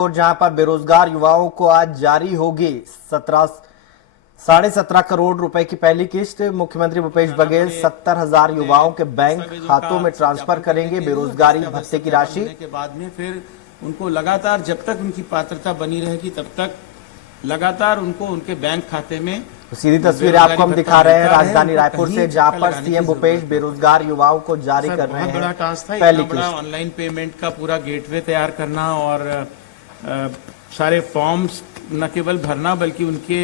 और जहां पर बेरोजगार युवाओं को आज जारी होगी 17.5 करोड़ रुपए की पहली किस्त। मुख्यमंत्री भूपेश बघेल 70,000 युवाओं के बैंक खातों में ट्रांसफर करेंगे बेरोजगारी भत्ते की राशि के बाद में फिर उनको लगातार जब तक उनकी पात्रता बनी रहेगी तब तक लगातार उनको उनके बैंक खाते में। सीधी तस्वीर आपको हम दिखा रहे हैं राजधानी रायपुर से, जहां पर सीएम भूपेश बेरोजगार युवाओं को जारी कर रहे हैं। बड़ा टास्क था, पहली बड़ा ऑनलाइन पेमेंट का पूरा गेटवे तैयार करना और सारे फॉर्म्स न केवल भरना बल्कि उनके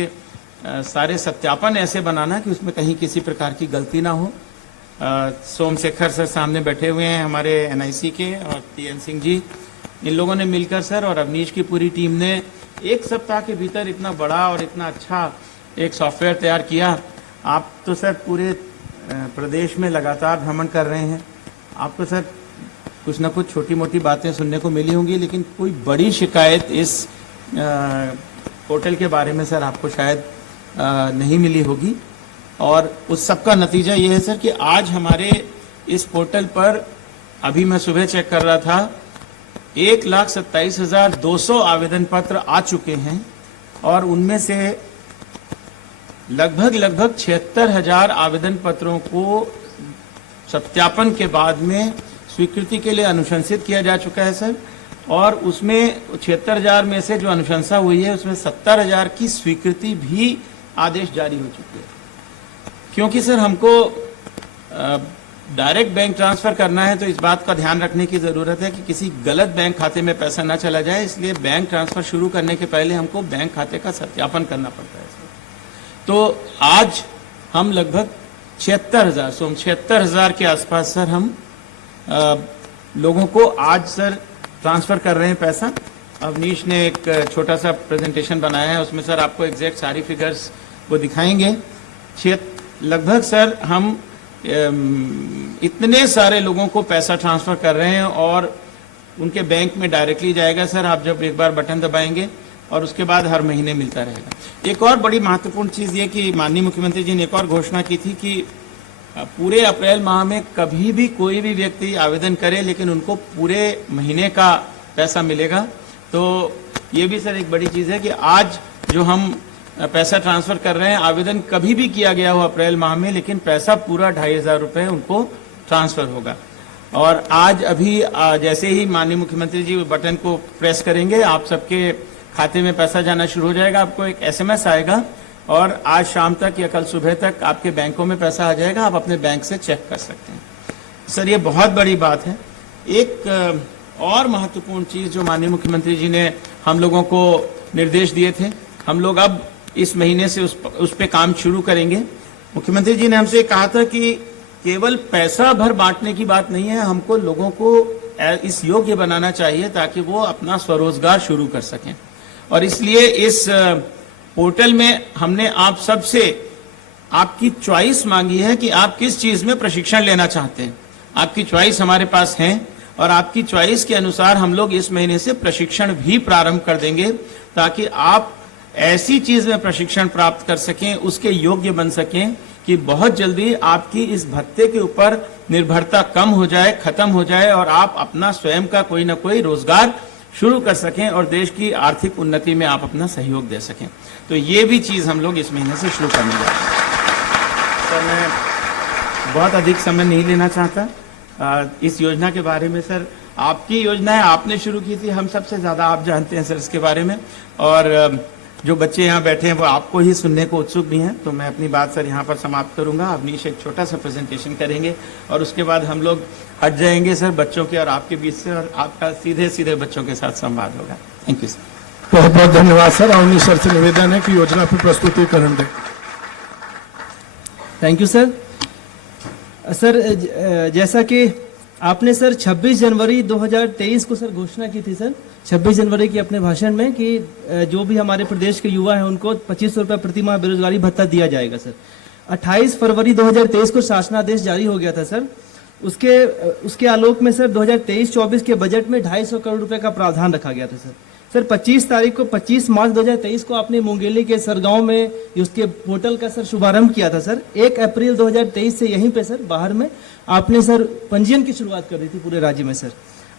सारे सत्यापन ऐसे बनाना कि उसमें कहीं किसी प्रकार की गलती ना हो। सोमशेखर सर सामने बैठे हुए हैं हमारे एनआईसी के, और टीएन सिंह जी, इन लोगों ने मिलकर सर और अवनीश की पूरी टीम ने एक सप्ताह के भीतर इतना बड़ा और इतना अच्छा एक सॉफ्टवेयर तैयार किया। आप तो सर पूरे प्रदेश में लगातार भ्रमण कर रहे हैं, आपको सर कुछ ना कुछ छोटी मोटी बातें सुनने को मिली होंगी, लेकिन कोई बड़ी शिकायत इस पोर्टल के बारे में सर आपको शायद नहीं मिली होगी। और उस सब का नतीजा ये है सर कि आज हमारे इस पोर्टल पर, अभी मैं सुबह चेक कर रहा था, 1,27,200 आवेदन पत्र आ चुके हैं और उनमें से लगभग 76,000 आवेदन पत्रों को सत्यापन के बाद में स्वीकृति के लिए अनुशंसित किया जा चुका है सर। और उसमें 76,000 में से जो अनुशंसा हुई है उसमें 70,000 की स्वीकृति भी आदेश जारी हो चुके हैं। क्योंकि सर हमको डायरेक्ट बैंक ट्रांसफर करना है तो इस बात का ध्यान रखने की जरूरत है कि किसी गलत बैंक खाते में पैसा ना चला जाए, इसलिए बैंक ट्रांसफर शुरू करने के पहले हमको बैंक खाते का सत्यापन करना पड़ता है सर। तो आज हम लगभग 76,000 के आसपास सर हम लोगों को आज सर ट्रांसफर कर रहे हैं पैसा। अवनीश ने एक छोटा सा प्रेजेंटेशन बनाया है, उसमें सर आपको एग्जैक्ट सारी फिगर्स वो दिखाएंगे। लगभग सर हम इतने सारे लोगों को पैसा ट्रांसफर कर रहे हैं और उनके बैंक में डायरेक्टली जाएगा सर। आप जब एक बार बटन दबाएंगे और उसके बाद हर महीने मिलता रहेगा। एक और बड़ी महत्वपूर्ण चीज़ ये कि माननीय मुख्यमंत्री जी ने एक और घोषणा की थी कि पूरे अप्रैल माह में कभी भी कोई भी व्यक्ति आवेदन करे लेकिन उनको पूरे महीने का पैसा मिलेगा। तो ये भी सर एक बड़ी चीज़ है कि आज जो हम पैसा ट्रांसफर कर रहे हैं, आवेदन कभी भी किया गया हो अप्रैल माह में, लेकिन पैसा पूरा 2,500 रुपये उनको ट्रांसफर होगा। और आज अभी जैसे ही माननीय मुख्यमंत्री जी बटन को प्रेस करेंगे, आप सबके खाते में पैसा जाना शुरू हो जाएगा। आपको एक SMS आएगा और आज शाम तक या कल सुबह तक आपके बैंकों में पैसा आ जाएगा। आप अपने बैंक से चेक कर सकते हैं सर। ये बहुत बड़ी बात है। एक और महत्वपूर्ण चीज़ जो माननीय मुख्यमंत्री जी ने हम लोगों को निर्देश दिए थे, हम लोग अब इस महीने से उस पे काम शुरू करेंगे। मुख्यमंत्री जी ने हमसे कहा था कि केवल पैसा भर बांटने की बात नहीं है, हमको लोगों को इस योग्य बनाना चाहिए ताकि वो अपना स्वरोजगार शुरू कर सकें। और इसलिए इस पोर्टल में हमने आप सबसे आपकी चॉइस मांगी है कि आप किस चीज में प्रशिक्षण लेना चाहते हैं। आपकी चॉइस हमारे पास है और आपकी चॉइस के अनुसार हम लोग इस महीने से प्रशिक्षण भी प्रारंभ कर देंगे ताकि आप ऐसी चीज में प्रशिक्षण प्राप्त कर सकें, उसके योग्य बन सकें कि बहुत जल्दी आपकी इस भत्ते के ऊपर निर्भरता कम हो जाए, खत्म हो जाए और आप अपना स्वयं का कोई ना कोई रोजगार शुरू कर सकें और देश की आर्थिक उन्नति में आप अपना सहयोग दे सकें। तो ये भी चीज़ हम लोग इस महीने से शुरू करने जा रहे हैं। सर मैं बहुत अधिक समय नहीं लेना चाहता इस योजना के बारे में। सर आपकी योजना है, आपने शुरू की थी, हम सबसे ज़्यादा आप जानते हैं सर इसके बारे में। और जो बच्चे यहाँ बैठे हैं वो आपको ही सुनने को उत्सुक भी हैं। तो मैं अपनी बात सर यहाँ पर समाप्त करूँगा। अवनीश एक छोटा सा प्रेजेंटेशन करेंगे और उसके बाद हम लोग हट जाएंगे सर बच्चों के और आपके बीच से, और आपका सीधे सीधे बच्चों के साथ संवाद होगा। Thank you sir. बहुत बहुत धन्यवाद सर। अवनीश सर से निवेदन है कि योजना पर प्रस्तुतिकरण दें। Thank you sir. सर जैसा कि आपने सर 26 जनवरी 2023 को सर घोषणा की थी सर, 26 जनवरी की अपने भाषण में कि जो भी हमारे प्रदेश के युवा हैं उनको 2500 रुपये प्रति माह बेरोजगारी भत्ता दिया जाएगा सर। 28 फरवरी 2023 को शासनादेश जारी हो गया था सर। उसके आलोक में सर 2023-24 के बजट में 250 करोड़ रुपए का प्रावधान रखा गया था सर। 25 मार्च 2023 को आपने मुंगेली के सरगांव में उसके पोर्टल का सर शुभारंभ किया था सर। 1 अप्रैल 2023 से यहीं पे सर बाहर में आपने सर पंजीयन की शुरुआत कर दी थी पूरे राज्य में सर।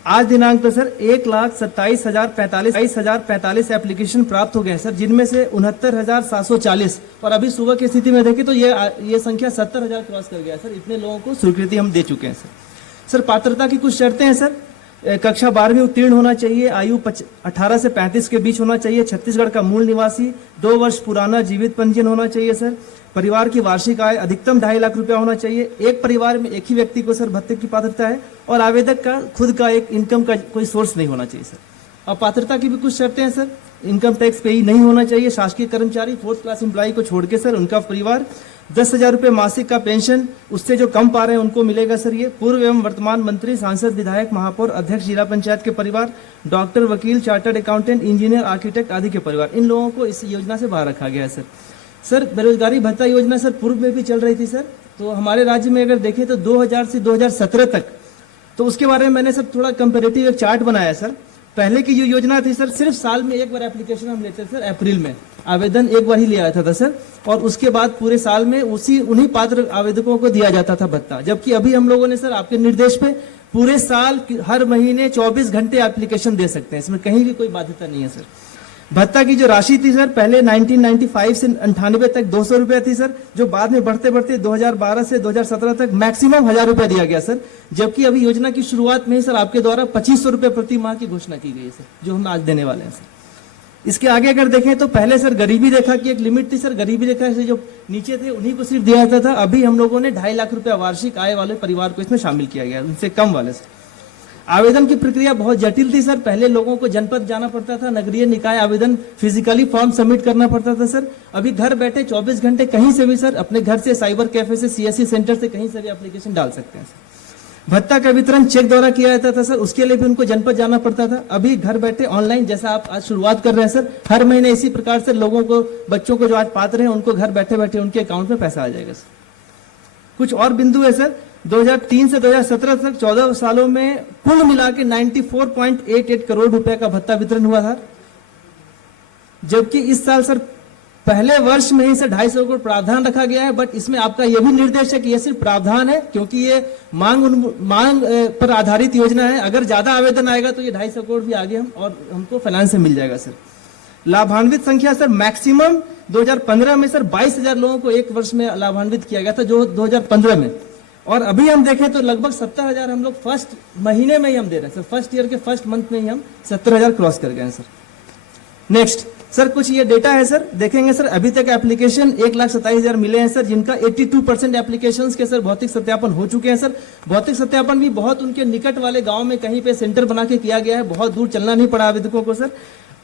आज दिनांक पर सर 1,27,045 एप्लीकेशन प्राप्त हो गए हैं सर, जिनमें से 69,740 और अभी सुबह की स्थिति में देखें तो ये संख्या 70,000 क्रॉस कर गया है सर। इतने लोगों को स्वीकृति हम दे चुके हैं सर। सर पात्रता की कुछ शर्तें हैं सर। कक्षा 12वीं उत्तीर्ण होना चाहिए, आयु 18 से 35 के बीच होना चाहिए, छत्तीसगढ़ का मूल निवासी, 2 वर्ष पुराना जीवित पंजीयन होना चाहिए सर। परिवार की वार्षिक आय अधिकतम 2.5 लाख रुपया होना चाहिए। एक परिवार में एक ही व्यक्ति को सर भत्ते की पात्रता है और आवेदक का खुद का एक इनकम का कोई सोर्स नहीं होना चाहिए सर। और पात्रता की भी कुछ शर्तें हैं सर। इनकम टैक्स पेई नहीं होना चाहिए, शासकीय कर्मचारी, 4th क्लास एम्प्लॉय को छोड़ के सर उनका परिवार, 10,000 रुपये मासिक का पेंशन, उससे जो कम पा रहे हैं उनको मिलेगा सर। ये पूर्व एवं वर्तमान मंत्री, सांसद, विधायक, महापौर, अध्यक्ष जिला पंचायत के परिवार, डॉक्टर, वकील, चार्टर्ड अकाउंटेंट, इंजीनियर, आर्किटेक्ट आदि के परिवार, इन लोगों को इस योजना से बाहर रखा गया है सर। सर बेरोजगारी भत्ता योजना सर पूर्व में भी चल रही थी सर, तो हमारे राज्य में अगर देखें तो 2000 से 2017 तक, तो उसके बारे में मैंने सर थोड़ा कंपेरेटिव एक चार्ट बनाया सर। पहले की जो योजना थी सर, सिर्फ साल में एक बार एप्लीकेशन हम लेते थे सर, अप्रैल में आवेदन एक बार ही लिया जाता था सर, और उसके बाद पूरे साल में उन्हीं पात्र आवेदकों को दिया जाता था भत्ता। जबकि अभी हम लोगों ने सर आपके निर्देश पे पूरे साल हर महीने 24 घंटे एप्लीकेशन दे सकते हैं, इसमें कहीं भी कोई बाध्यता नहीं है सर। भत्ता की जो राशि थी सर, पहले 1995 से 98 तक 200 रुपया थी सर, जो बाद में बढ़ते बढ़ते 2012 से 2017 तक मैक्सिमम 1000 रुपया दिया गया सर। जबकि अभी योजना की शुरुआत में ही सर आपके द्वारा 2500 रुपये प्रति माह की घोषणा की गई है सर, जो हम आज देने वाले हैं सर। इसके आगे अगर देखें तो पहले सर गरीबी रेखा की एक लिमिट थी सर, गरीबी रेखा से जो नीचे थे उन्हीं को सिर्फ दिया जाता था। अभी हम लोगों ने 2.5 लाख रुपया वार्षिक आय वाले परिवार को इसमें शामिल किया गया, उनसे कम वाले से। आवेदन की प्रक्रिया बहुत जटिल थी सर, पहले लोगों को जनपद जाना पड़ता था, नगरीय निकाय आवेदन फिजिकली फॉर्म सबमिट करना पड़ता था सर। अभी घर बैठे 24 घंटे कहीं से भी सर, अपने घर से, साइबर कैफे से, सीएससी सेंटर से, कहीं से भी एप्लीकेशन डाल सकते हैं सर। भत्ता का वितरण चेक द्वारा किया जाता था सर, उसके लिए भी उनको जनपद जाना पड़ता था। अभी घर बैठे ऑनलाइन, जैसा आप आज शुरुआत कर रहे हैं सर, हर महीने इसी प्रकार से लोगों को, बच्चों को जो आज पात्र हैं उनको घर बैठे बैठे उनके अकाउंट में पैसा आ जाएगा सर। कुछ और बिंदु है सर, 2003 से 2017 तक 14 सालों में कुल मिला के 94.88 करोड़ रुपए का भत्ता वितरण हुआ था। जबकि इस साल सर पहले वर्ष में ही सर 250 करोड़ प्रावधान रखा गया है, बट इसमें आपका यह भी निर्देश है कि यह सिर्फ प्रावधान है, क्योंकि ये मांग पर आधारित योजना है। अगर ज्यादा आवेदन आएगा तो ये 250 करोड़ भी आगे हमको फाइनेंस से मिल जाएगा सर। लाभान्वित संख्या सर मैक्सिमम 2015 में सर 22,000 लोगों को एक वर्ष में लाभान्वित किया गया था, जो 2015 में, और अभी हम देखें तो लगभग 70,000 हम लोग फर्स्ट महीने में ही हम दे रहे हैं सर, फर्स्ट ईयर के फर्स्ट मंथ में ही हम 70,000 क्रॉस कर गए हैं सर। नेक्स्ट सर कुछ ये डेटा है सर, देखेंगे सर अभी तक एप्लीकेशन 1,27,000 मिले हैं सर, जिनका 82% एप्लीकेशंस के सर भौतिक सत्यापन हो चुके हैं सर। भौतिक सत्यापन भी बहुत उनके निकट वाले गांव में कहीं पे सेंटर बना के किया गया है, बहुत दूर चलना नहीं पड़ा आवेदकों को सर।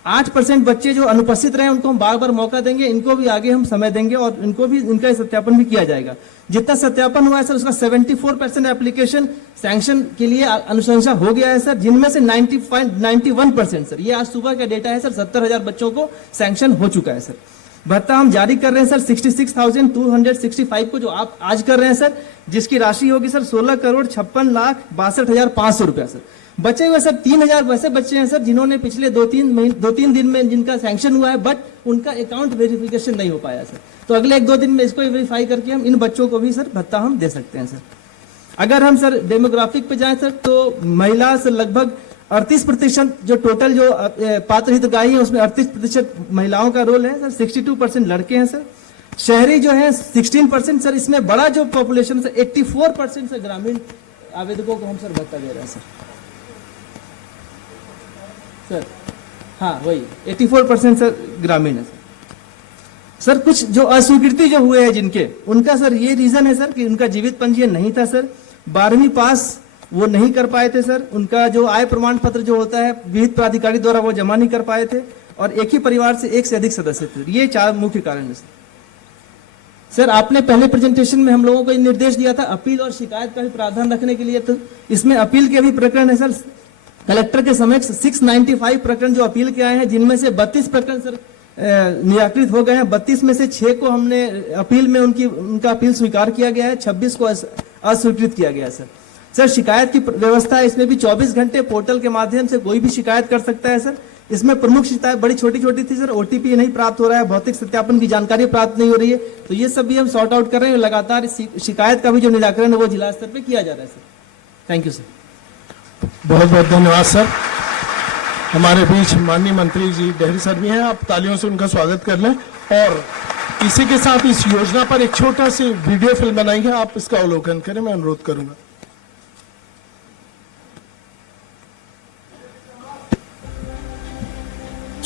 8% बच्चे जो अनुपस्थित रहे उनको हम बार बार मौका देंगे, इनको भी आगे हम समय देंगे और इनको भी इनका सत्यापन भी किया जाएगा। जितना सत्यापन हुआ है सर उसका 74% एप्लीकेशन सैंक्शन के लिए अनुशंसा हो गया है सर, जिनमें से 91% सर, ये आज सुबह का डेटा है सर, 70,000 बच्चों को सैंक्शन हो चुका है सर। भत्ता हम जारी कर रहे हैं सर 66,265 को, जो आप आज कर रहे हैं सर, जिसकी राशि होगी सर 16,56,62,500 रुपया सर। बचे हुए सर 3,000 वैसे बच्चे हैं सर जिन्होंने पिछले 2-3 दिन में जिनका सैंक्शन हुआ है, बट उनका अकाउंट वेरिफिकेशन नहीं हो पाया सर। तो अगले 1-2 दिन में इसको वेरीफाई करके हम इन बच्चों को भी सर भत्ता हम दे सकते हैं सर। अगर हम सर डेमोग्राफिक पे जाएं सर, तो महिला से लगभग 38%, जो टोटल जो पात्र हितग्राही है उसमें 38% महिलाओं का रोल है सर, 62% लड़के हैं सर। शहरी जो है 16% सर, इसमें बड़ा जो पॉपुलेशन है 84% से ग्रामीण आवेदकों को हम सर भत्ता दे रहे हैं सर। हाँ वही 84% सर ग्रामीण है सर। कुछ जो अस्वीकृति जो हुए हैं जिनके, उनका सर ये रीजन है सर कि उनका जीवित पंजीयन नहीं था सर, 12वीं पास वो नहीं कर पाए थे सर, उनका जो आय प्रमाण पत्र जो होता है विहित प्राधिकारी द्वारा वो जमा नहीं कर पाए थे, और एक ही परिवार से एक से अधिक सदस्य थे। ये 4 मुख्य कारण है सर। आपने पहले प्रेजेंटेशन में हम लोगों को निर्देश दिया था अपील और शिकायत का भी प्रावधान रखने के लिए, तो इसमें अपील के भी प्रकरण है सर। कलेक्टर के समक्ष 695 प्रकरण जो अपील के आए हैं, जिनमें से 32 प्रकरण सर निराकृत हो गए हैं। 32 में से 6 को हमने अपील में उनका अपील स्वीकार किया गया है, 26 को अस्वीकृत किया गया है सर। सर शिकायत की व्यवस्था है, इसमें भी 24 घंटे पोर्टल के माध्यम से कोई भी शिकायत कर सकता है सर। इसमें प्रमुख शिकायत बड़ी छोटी छोटी थी सर, ओटीपी नहीं प्राप्त हो रहा है, भौतिक सत्यापन की जानकारी प्राप्त नहीं हो रही है, तो ये सब भी हम सॉर्ट आउट कर रहे हैं। लगातार शिकायत का भी जो निराकरण है वो जिला स्तर पर किया जा रहा है सर। Thank you sir. बहुत बहुत धन्यवाद सर। हमारे बीच माननीय मंत्री जी डेहरी सर भी हैं, आप तालियों से उनका स्वागत कर लें। और इसी के साथ इस योजना पर एक छोटा सी वीडियो फिल्म बनाई है, आप इसका अवलोकन करें, मैं अनुरोध करूंगा।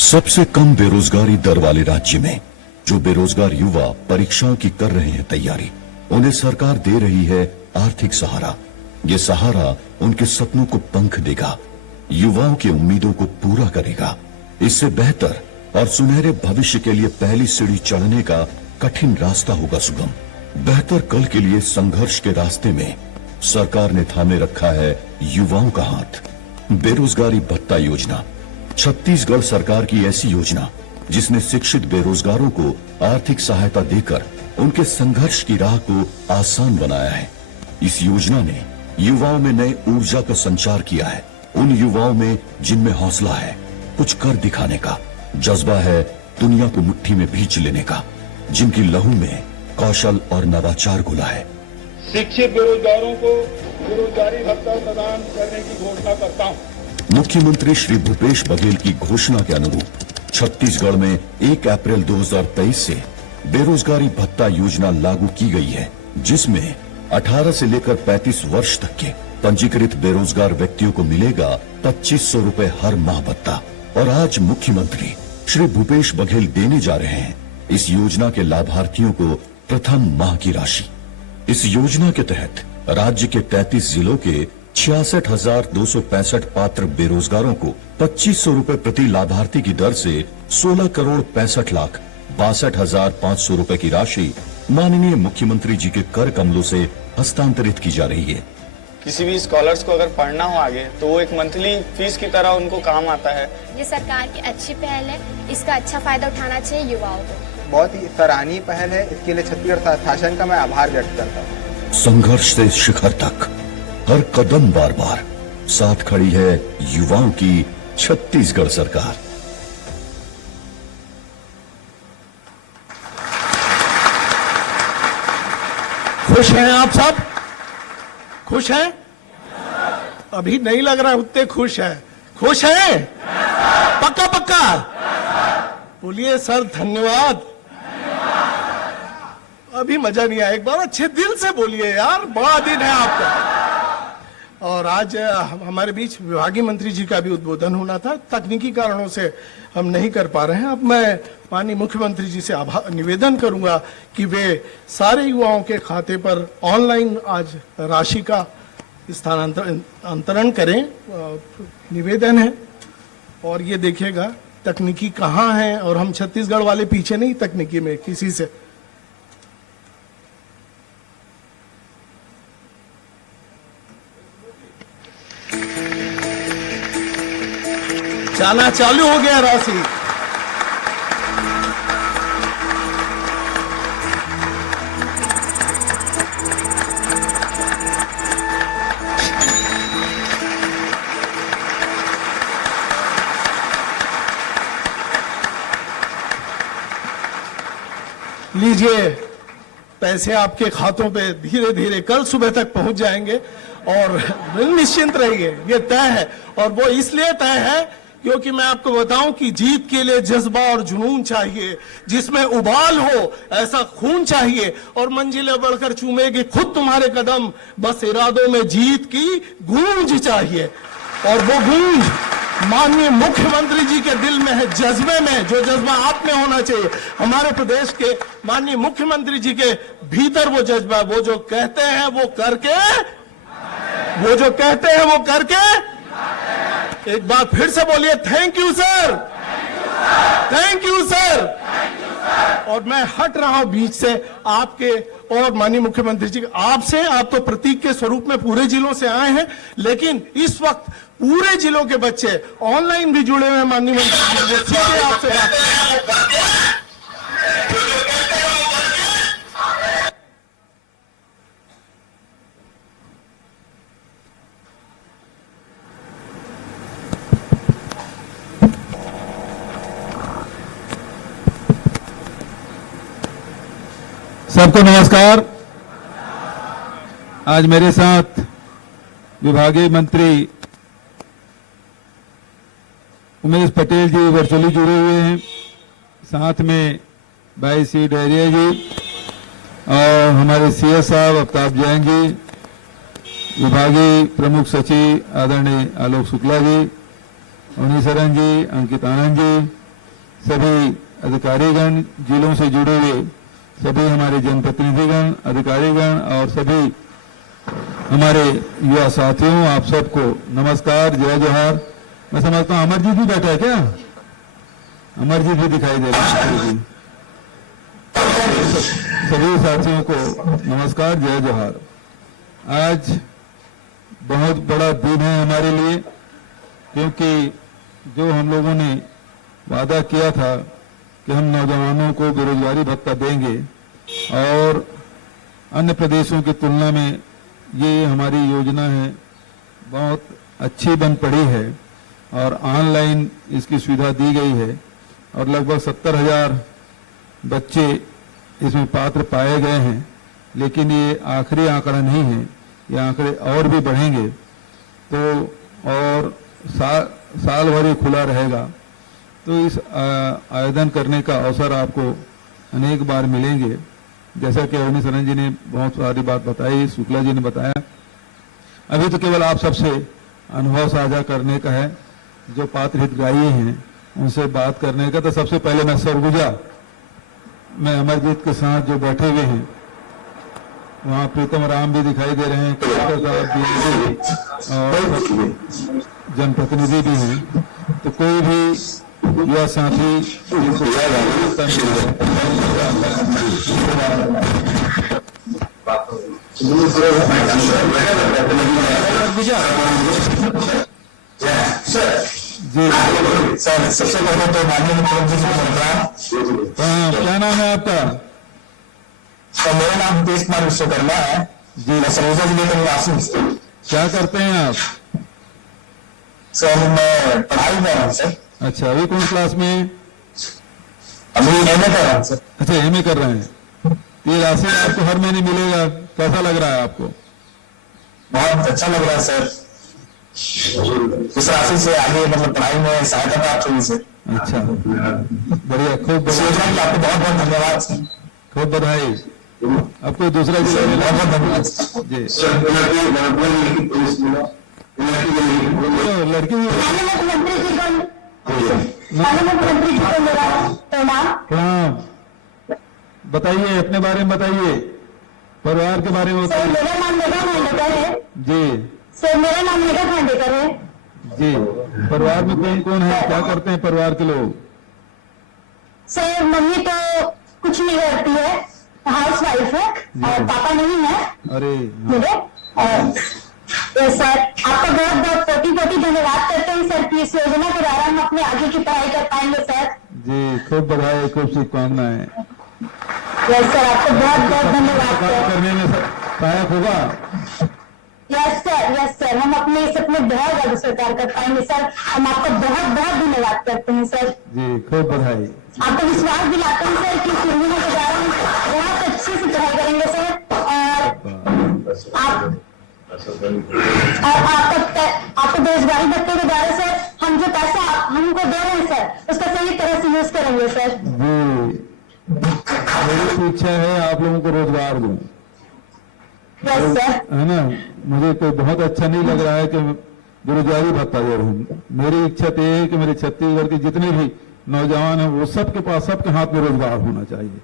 सबसे कम बेरोजगारी दर वाले राज्य में जो बेरोजगार युवा परीक्षाओं की कर रहे हैं तैयारी, उन्हें सरकार दे रही है आर्थिक सहारा। ये सहारा उनके सपनों को पंख देगा, युवाओं की उम्मीदों को पूरा करेगा। इससे बेहतर और सुनहरे भविष्य के लिए पहली सीढ़ी चढ़ने का कठिन रास्ता होगा सुगम। बेहतर कल के लिए संघर्ष के रास्ते में सरकार ने थामे रखा है युवाओं का हाथ। बेरोजगारी भत्ता योजना, छत्तीसगढ़ सरकार की ऐसी योजना जिसने शिक्षित बेरोजगारों को आर्थिक सहायता देकर उनके संघर्ष की राह को आसान बनाया है। इस योजना ने युवाओं में नए ऊर्जा का संचार किया है, उन युवाओं में जिनमें हौसला है, कुछ कर दिखाने का जज्बा है, दुनिया को मुट्ठी में भींच लेने का, जिनकी लहू में कौशल और नवाचार घुला है। शिक्षित बेरोजगारों को बेरोजगारी भत्ता प्रदान करने की घोषणा करता हूं। मुख्यमंत्री श्री भूपेश बघेल की घोषणा के अनुरूप छत्तीसगढ़ में 1 अप्रैल 2023 से बेरोजगारी भत्ता योजना लागू की गई है, जिसमें 18 से लेकर 35 वर्ष तक के पंजीकृत बेरोजगार व्यक्तियों को मिलेगा 2500 रुपए हर माह भत्ता। और आज मुख्यमंत्री श्री भूपेश बघेल देने जा रहे हैं इस योजना के लाभार्थियों को प्रथम माह की राशि। इस योजना के तहत राज्य के 33 जिलों के 66,265 पात्र बेरोजगारों को 2500 रुपए प्रति लाभार्थी की दर से 16 करोड़ 65 लाख 62,500 रुपए की राशि माननीय मुख्यमंत्री जी के कर कमलों से हस्तांतरित की जा रही है। किसी भी स्कॉलर्स को अगर पढ़ना हो आगे तो वो एक मंथली फीस की तरह उनको काम आता है। ये सरकार की अच्छी पहल है, इसका अच्छा फायदा उठाना चाहिए युवाओं को। बहुत ही सराहनीय पहल है, इसके लिए छत्तीसगढ़ शासन का मैं आभार व्यक्त करता हूँ। संघर्ष से शिखर तक हर कदम बार बार साथ खड़ी है युवाओं की छत्तीसगढ़ सरकार। खुश हैं आप सब? खुश हैं? अभी नहीं लग रहा उतने खुश है। खुश हैं? पक्का पक्का बोलिए सर धन्यवाद। अभी मजा नहीं आया, एक बार अच्छे दिल से बोलिए यार, बड़ा दिन है आपका। और आज हमारे बीच विभागीय मंत्री जी का भी उद्बोधन होना था, तकनीकी कारणों से हम नहीं कर पा रहे हैं। अब मैं माननीय मुख्यमंत्री जी से निवेदन करूंगा कि वे सारे युवाओं के खाते पर ऑनलाइन आज राशि का स्थानांतरण करें। निवेदन है। और ये देखिएगा तकनीकी कहाँ है, और हम छत्तीसगढ़ वाले पीछे नहीं तकनीकी में किसी से। जाना चालू हो गया राशि। लीजिए, पैसे आपके खातों पे धीरे धीरे कल सुबह तक पहुंच जाएंगे और निश्चिंत रहिए, ये तय है। और वो इसलिए तय है क्योंकि मैं आपको बताऊं कि जीत के लिए जज्बा और जुनून चाहिए, जिसमें उबाल हो, ऐसा खून चाहिए और मंजिलें बढ़कर चूमेगी खुद तुम्हारे कदम। बस इरादों में जीत की गूंज चाहिए, और वो गूंज माननीय मुख्यमंत्री जी के दिल में है, जज्बे में। जो जज्बा आप में होना चाहिए, हमारे प्रदेश के माननीय मुख्यमंत्री जी के भीतर वो जज्बा, वो जो कहते हैं वो करके, वो जो कहते हैं वो करके। एक बार फिर से बोलिए, thank you sir, thank you sir. और मैं हट रहा हूं बीच से आपके और माननीय मुख्यमंत्री जी, आपसे। आप तो प्रतीक के स्वरूप में पूरे जिलों से आए हैं, लेकिन इस वक्त पूरे जिलों के बच्चे ऑनलाइन भी जुड़े हुए हैं। माननीय मंत्री जी, सीधे आपसे बात। सबको नमस्कार। आज मेरे साथ विभागीय मंत्री उमेश पटेल जी वर्चुअली जुड़े हुए हैं, साथ में भाई सी डहरिया जी और हमारे सीएस साहब अफ्ताब जैन जी, विभागीय प्रमुख सचिव आदरणीय आलोक शुक्ला जी, उन्नीसरन जी, अंकित आनंद जी, सभी अधिकारीगण, जिलों से जुड़े हुए सभी हमारे जनप्रतिनिधिगण, अधिकारीगण और सभी हमारे युवा साथियों, आप सबको नमस्कार, जय जोहार। मैं समझता हूँ अमरजीत भी बैठा है क्या? अमरजीत भी दिखाई दे रहा है। सभी साथियों को नमस्कार, जय जोहार। आज बहुत बड़ा दिन है हमारे लिए, क्योंकि जो हम लोगों ने वादा किया था कि हम नौजवानों को बेरोजगारी भत्ता देंगे और अन्य प्रदेशों की तुलना में ये हमारी योजना है बहुत अच्छी बन पड़ी है और ऑनलाइन इसकी सुविधा दी गई है और लगभग 70,000 बच्चे इसमें पात्र पाए गए हैं। लेकिन ये आखिरी आंकड़ा नहीं है, ये आंकड़े और भी बढ़ेंगे। तो और साल भर ये खुला रहेगा, तो इस आवेदन करने का अवसर आपको अनेक बार मिलेंगे। जैसा कि अरुणी सरन जी ने बहुत सारी बात बताई, शुक्ला जी ने बताया, अभी तो केवल आप सबसे अनुभव साझा करने का है। जो पात्र हितग्राही हैं उनसे बात करने का। तो सबसे पहले मैं सरगुजा में अमरजीत के साथ जो बैठे हुए हैं, वहाँ प्रीतम राम भी दिखाई दे रहे हैं, और जनप्रतिनिधि भी हैं। तो कोई भी युवा साथी जिनको जी सर, सबसे पहले तो माननीय मुख्यमंत्री जी को क्या नाम है आपका? सर मेरा नाम हितेश कुमार विश्वकर्मा है जी, मैं सरगुजा जिले का निवासी हूँ। क्या करते हैं आप? सर मैं पढ़ाई कर रहा हूँ सर। अच्छा, अभी कौन क्लास में? अभी एमए कर रहा हूँ सर। अच्छा, एमए कर रहे हैं। ये राशि आपको हर महीने मिलेगा, कैसा लग रहा है आपको? बहुत अच्छा लग रहा है सर। इस राशि से आगे मतलब पढ़ाई में सहायता प्राप्त हुई सर। अच्छा, बढ़िया, खूब बढ़िया। आपको बहुत बहुत धन्यवाद सर, खूब बधाई। आपको दूसरा जिला में बहुत बहुत धन्यवाद जी। लड़की प्रणाम, बताइए अपने बारे में, बताइए परिवार के बारे में बताइए। मेरा नाम मेघा खांडेकर है जी। सर मेरा नाम मेघा खांडेकर है जी। परिवार में कौन कौन है, क्या करते हैं परिवार के लोग? सर मम्मी तो कुछ नहीं करती है, हाउस वाइफ है, और पापा नहीं है। अरे मेरे सर आपका बहुत बहुत कोटि धन्यवाद करते हैं सर कि इस योजना के द्वारा हम अपने आगे की पढ़ाई कर पाएंगे सर जी। खूब बधाई, खूब शुभकामनाएं। यस सर, आपको बहुत बहुत धन्यवाद करने में सहायक होगा। यस सर, हम अपने सपने बहुत ज्यादा साकार कर पाएंगे सर। हम आपको बहुत बहुत धन्यवाद करते हैं सर जी। खूब बधाई। आपको विश्वास दिलाते हैं सर कि इस योजना के द्वारा हम बहुत अच्छे से पढ़ाई करेंगे सर, और आपको बेरोजगारी भत्ते के द्वारा सर हम जो पैसा हमको दे रहे हैं सर उसका सही तरह से यूज करेंगे सर जी। मेरी इच्छा है आप लोगों को रोजगार दूं, है ना। मुझे तो बहुत अच्छा नहीं लग रहा है कि बेरोजगारी भत्ता दे रहा हूँ। मेरी इच्छा तो ये है कि मेरे छत्तीसगढ़ के जितने भी नौजवान हैं वो सबके पास, सबके हाथ में रोजगार होना चाहिए,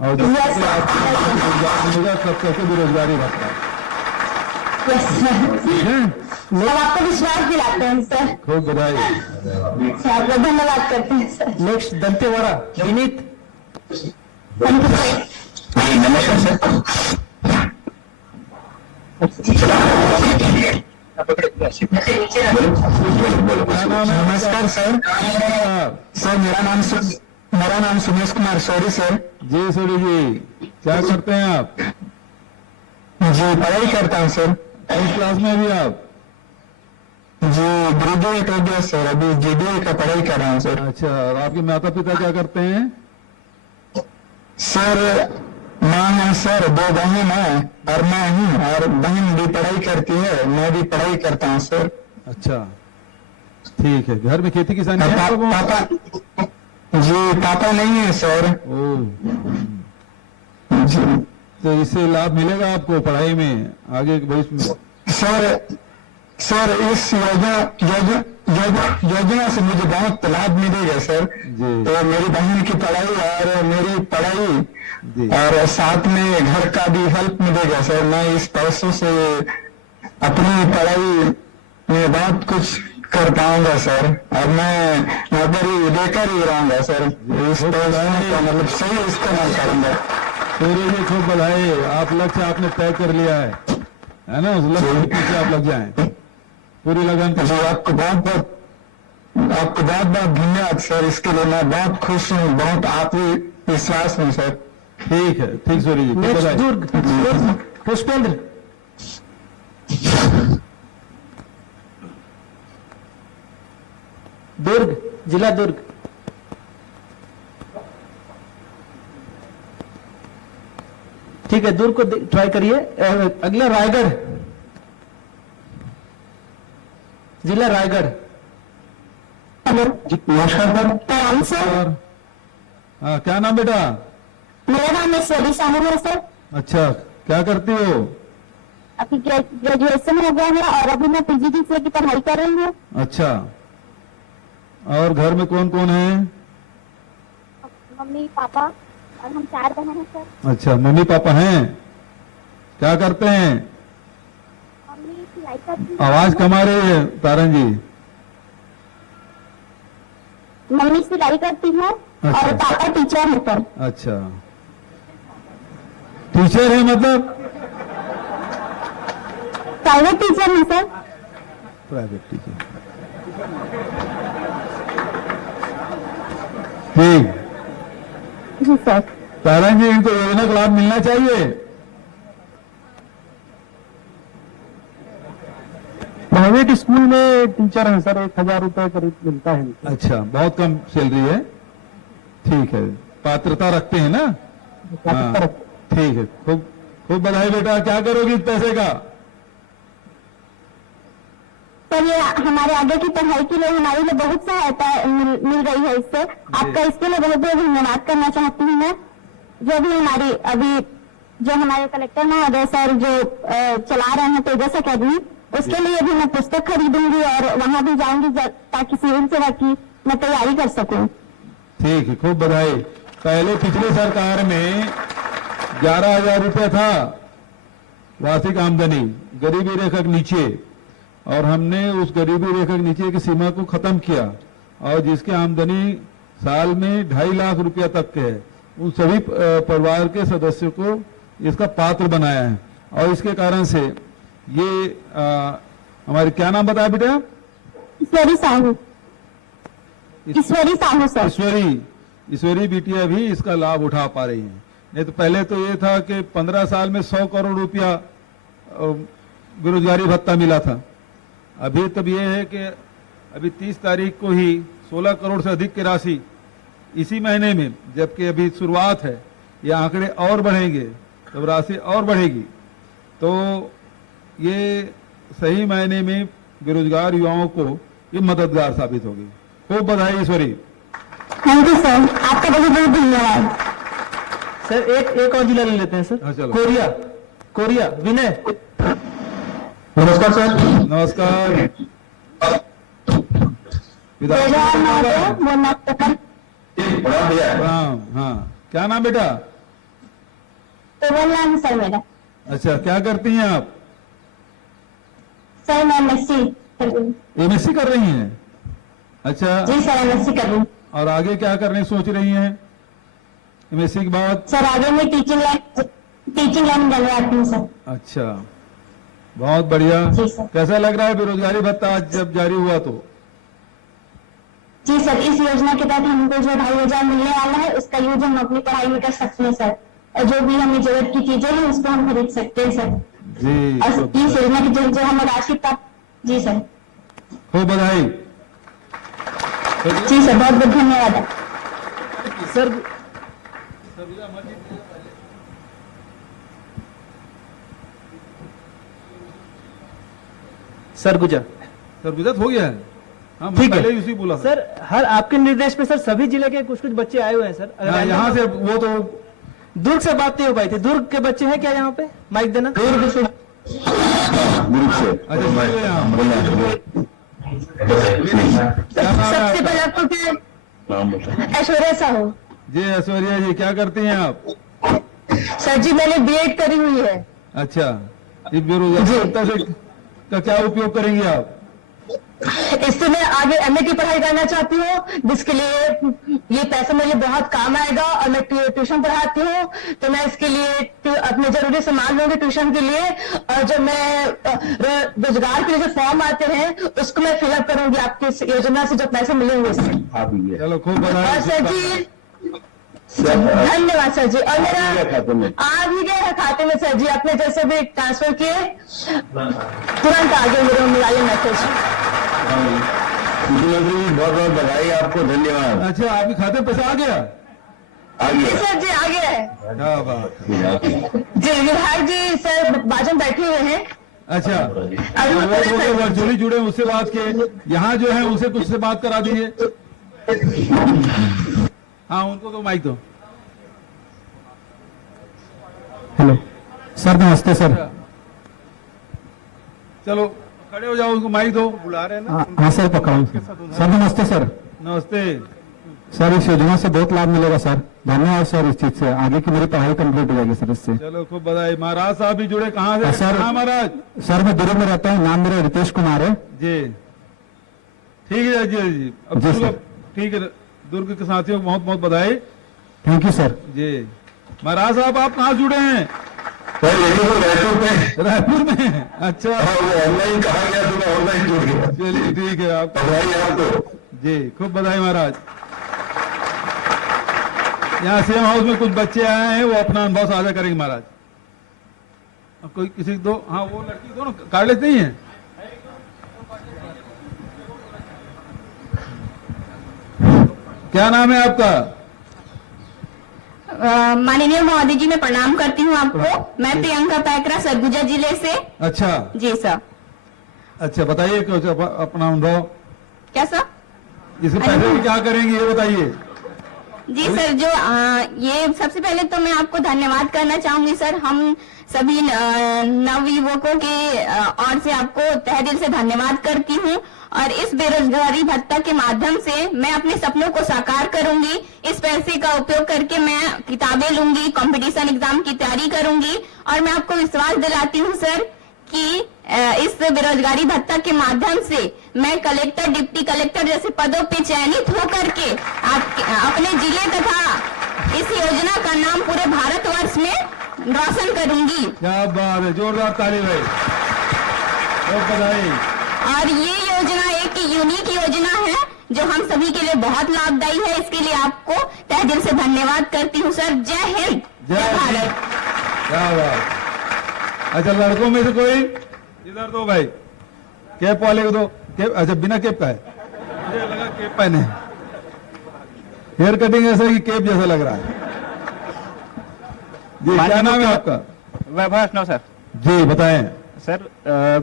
और जब रोजगार मिलेगा तब तक बेरोजगारी भत्ता। आपको विश्वास दिलाते हैं सर, खूब बधाई, धन्यवाद करते हैं सर। नेक्स्ट दंतेवाड़ा विनीत। नमस्कार सर। नमस्कार सर। सर मेरा नाम सुमेश कुमार सोरी सर जी। सोरी जी, क्या करते हैं आप? जी पढ़ाई करता हूँ सर। किस क्लास में अभी आप? जी ग्रेजुएट हो गया सर, अभी GDA का पढ़ाई कर रहा हूँ सर। अच्छा, और आपके माता पिता क्या करते हैं? सर माँ है सर, 2 बहन है और मैं हूँ, और बहन भी पढ़ाई करती है, मैं भी पढ़ाई करता हूँ सर। अच्छा, ठीक है, घर में खेती किसानी है आप लोगों? जी पापा नहीं है सर। जी तो इससे लाभ मिलेगा आपको पढ़ाई में आगे भविष्य में? सर इस योजना से मुझे बहुत लाभ मिलेगा सर। तो मेरी बहन की पढ़ाई और मेरी पढ़ाई और साथ में घर का भी हेल्प मिलेगा सर। मैं इस पैसों से अपनी पढ़ाई में बहुत कुछ कर पाऊंगा सर, और मैं नौकरी लेकर ही रहूंगा सर। इस पैसे का मतलब सही इस्तेमाल करूंगा। सूर्य जी खूब बधाई, आप लक्ष्य आपने तय कर लिया है ना? उस लक्ष्य के पीछे आप लग जाएं पूरी लगन के साथ। आपको बहुत बहुत धन्यवाद सर। इसके लिए मैं बहुत खुश हूँ, बहुत आत्मविश्वास हूँ सर। ठीक है, ठीक सूर्य जी, खूब बधाई। दुर्ग पुष्पेंद्र। दुर्ग, जिला दुर्ग। ठीक है, दुर्ग को ट्राई करिए। अगला रायगढ़, जिला रायगढ़। नमस्कार सर। हाँ, क्या नाम बेटा? मेरा नाम ईश्वरी साहू है सर। अच्छा, क्या करती हो? अभी ग्रेजुएशन हो गया है और अभी मैं पीजीडीसीए की पढ़ाई कर रही हूँ। अच्छा, और घर में कौन कौन है? मम्मी पापा और हम 4 बहन हैं सर। अच्छा, मम्मी पापा हैं, क्या करते हैं? मम्मी सिलाई करती है। आवाज कम आ रही है तारन जी। मम्मी सिलाई करती है और पापा टीचर है सर। अच्छा, टीचर है मतलब? प्राइवेट टीचर है सर। प्राइवेट टीचर, ठीक। जी सर। तारन जी, इनको योजना का लाभ मिलना चाहिए। प्राइवेट स्कूल में टीचर है सर, 1000 रुपए करीब मिलता है। अच्छा, बहुत कम सैलरी है। ठीक है, पात्रता रखते हैं ना? हाँ, ठीक है, खूब खूब बधाई बेटा। क्या करोगी इस पैसे का? सर ये हमारे आगे की पढ़ाई के लिए हमारे लिए बहुत सहायता मिल रही है इससे। आपका इसके लिए बहुत बहुत धन्यवाद करना चाहती हूँ मैं। जो भी हमारी अभी जो हमारे कलेक्टर महोदय सर जो चला रहे हैं तेजस अकेडमी, उसके लिए भी मैं पुस्तक खरीदूंगी और वहां भी जाऊंगी ताकि सिविल सेवा की मैं तैयारी कर सकूं। ठीक है, खूब बधाई। पहले पिछली सरकार में 11,000 रुपया था वार्षिक आमदनी गरीबी रेखा के नीचे, और हमने उस गरीबी रेखा के नीचे की सीमा को खत्म किया, और जिसकी आमदनी साल में 2.5 लाख रुपया तक के है, उन सभी परिवार के सदस्यों को इसका पात्र बनाया है। और इसके कारण से ये हमारे, क्या नाम बताया बेटा? ईश्वरी साहू। ईश्वरी साहू सर। ईश्वरी बिटिया भी इसका लाभ उठा पा रही हैं। नहीं तो पहले तो ये था कि 15 साल में 100 करोड़ रुपया बेरोजगारी भत्ता मिला था। अभी तब ये है कि अभी 30 तारीख को ही 16 करोड़ से अधिक की राशि इसी महीने में, जबकि अभी शुरुआत है, ये आंकड़े और बढ़ेंगे, तब राशि और बढ़ेगी। तो ये सही मायने में बेरोजगार युवाओं को ये मददगार साबित होगी। खूब बधाई ईश्वरी। थैंक यू सर, आपका बहुत बहुत धन्यवाद सर। एक और जिला ले लेते हैं सर। हाँ, चलो। कोरिया विनय। नमस्कार सर। नमस्कार। प्रणाम। हाँ, क्या नाम बेटा? नाम सर मेरा। अच्छा, क्या करती हैं आप? सर मैं एमएससी कर रही हैं? अच्छा जी सर, एमएससी कर रही हूँ। और आगे क्या करने सोच रही हैं एमएससी के बाद? सर आगे मैं टीचिंग लाइन जाने वाली हूँ सर। अच्छा, बहुत बढ़िया। जी सर। कैसा लग रहा है बेरोजगारी भत्ता आज जब जारी हुआ तो? जी सर, इस योजना के तहत हमको जो 2,500 मिलने वाला है उसका यूज हम अपनी पढ़ाई में कर सकते हैं सर। जो भी हमें जरूरत की चीजें हैं उसको हम खरीद सकते हैं सर। जी, और इस योजना की जो हमें राशि प्राप्त। जी सर। खूब बधाई। जी सर, बहुत बहुत धन्यवाद सर। सरगुजा सरगुजा हो गया है? हाँ, ठीक पहले ही है उसी बोला सर। हर आपके निर्देश पे सर सभी जिले के कुछ कुछ बच्चे आए हुए हैं सर। अगर आएंगे यहाँ तो- से वो तो दुर्ग से बात नहीं हो पाई थी। दुर्ग के बच्चे हैं क्या यहाँ पे? माइक देना। दुर्ग से अच्छा सुनिए यहाँ। क्या नाम है सबसे आपका? पहले आपको क्या ऐश्वर्या साहू। जी ऐश्वर्या जी, क्या करती हैं आप? सर जी मैंने बीएड करी हुई है। अच्छा, इस बेरोजगारी भत्ता से का क्या उपयोग करेंगे आप? इससे मैं आगे एमए की पढ़ाई करना चाहती हूँ, जिसके लिए ये पैसा मेरे लिए बहुत काम आएगा। और मैं ट्यूशन पढ़ाती हूँ, तो मैं इसके लिए अपने जरूरी सामान लूंगी ट्यूशन के लिए। और जो मैं रोजगार के लिए जो फॉर्म आते हैं उसको मैं फिलअप करूंगी आपकी इस योजना से जो पैसे मिलेंगे उससे। चलो खूब बधाई। और सर जी धन्यवाद सर जी। और मेरा आ भी गया है खाते में सर जी। आपने जैसे भी ट्रांसफर किए तुरंत आ गए मेरे मोबाइल मैसेज। मुख्यमंत्री जी बहुत बहुत बधाई आपको, धन्यवाद। अच्छा, आपके खाते में पैसा आ गया? जी सर जी आ गया है। क्या बात। जी विधायक जी सर बाजू में बैठे हुए हैं। अच्छा, वो वर्चुअली जुड़े उससे बात किए, यहाँ जो है उनसे कुछ से बात करा दीजिए। हाँ उनको तो माइक दो। हेलो सर, नमस्ते सर। चलो खड़े हो जाओ, उनको माइक दो। बुला रहे हैं ना। हाँ सर, पकड़ाऊँ सर। नमस्ते सर। नमस्ते सर, इस योजना से बहुत लाभ मिलेगा सर। धन्यवाद सर। इस चीज से आगे की मेरी पढ़ाई कंप्लीट हो जाएगी सर इससे। चलो खूब बधाई। महाराज साहब भी जुड़े, कहाँ से? सर कहाँ महाराज? सर मैं दुर्ग में रहता हूँ, नाम मेरा रितेश कुमार है जी ठीक है जी। अब जी सर। ठीक है, दुर्ग के साथियों को बहुत बहुत बधाई। Thank you sir. जी महाराज साहब, आप कहाँ जुड़े हैं? रायपुर में। अच्छा, ऑनलाइन कहा गया तो मैं ऑनलाइन जुड़ गया। चलिए ठीक है, आप बधाई आपको। जी खूब बधाई महाराज। यहाँ सेम हाउस में कुछ बच्चे आए हैं, वो अपना अनुभव साझा करेंगे महाराज। अब कोई किसी दो, हाँ वो लड़की दोनों कार्ड लेते ही हैं। क्या नाम है आपका? माननीय महोदय जी मैं प्रणाम करती हूँ आपको। मैं प्रियंका पैकरा सरगुजा जिले से। अच्छा जी सर। अच्छा, बताइए कुछ अपना अनुभव। क्या सर? इसके पैसे की क्या करेंगे ये बताइए। जी सर, जो ये सबसे पहले तो मैं आपको धन्यवाद करना चाहूंगी सर। हम सभी नवयुवकों के ओर से आपको तहे दिल से धन्यवाद करती हूँ। और इस बेरोजगारी भत्ता के माध्यम से मैं अपने सपनों को साकार करूंगी। इस पैसे का उपयोग करके मैं किताबें लूंगी, कंपटीशन एग्जाम की तैयारी करूंगी। और मैं आपको विश्वास दिलाती हूँ सर कि इस बेरोजगारी भत्ता के माध्यम से मैं कलेक्टर, डिप्टी कलेक्टर जैसे पदों पे चयनित होकर के अपने जिले तथा इस योजना का नाम पूरे भारतवर्ष में रोशन करूंगी। क्या बात है, जोरदार ताली भाई, बहुत बधाई। और ये योजना एक यूनिक योजना है जो हम सभी के लिए बहुत लाभदायी है। इसके लिए आपको तहे दिल से धन्यवाद करती हूँ सर। जय हिंद, जय भारत। क्या बात। अच्छा, लड़कों में से कोई इधर दो भाई, कैप वाले को दो। कैप, अच्छा बिना कैप का है, मुझे लगा कैप पहने। हेयर कटिंग ऐसा कि कैप जैसा लग रहा है। जी क्या नाम है आपका? वैभव सर। जी बताएं सर।